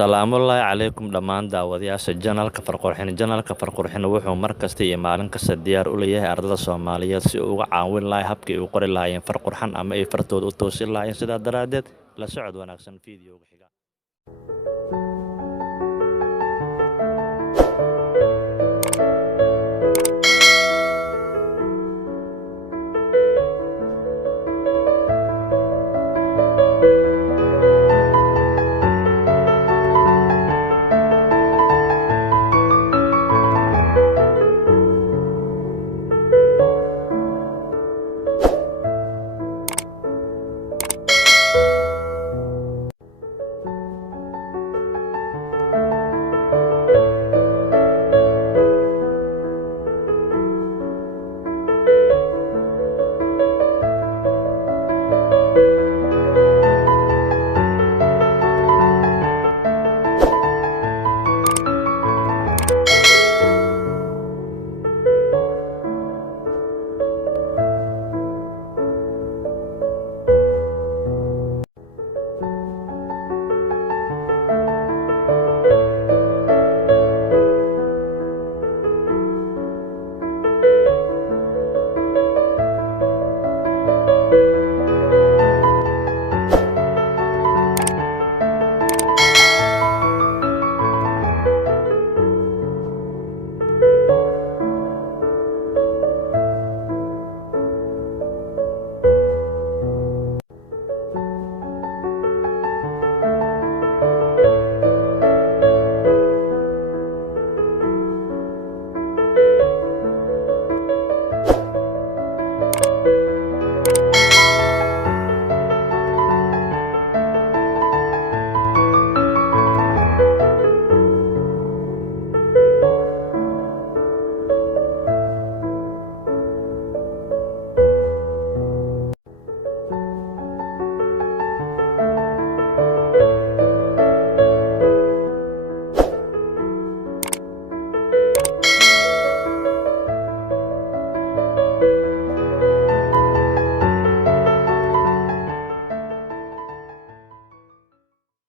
Salaamullaahi calaykum dhammaan daawadayaasha janalka farqurxin wuxuu mar kasta iyo maalin kasta diyaar u leeyahay ardada Soomaaliyeed si uu uga caawin lahaa habkii ay u qori lahaayeen farqurxan ama ay fartooda u toosin lahaayeen sidaa daraaddeed la socod wanaagsan fiidiyowga xiga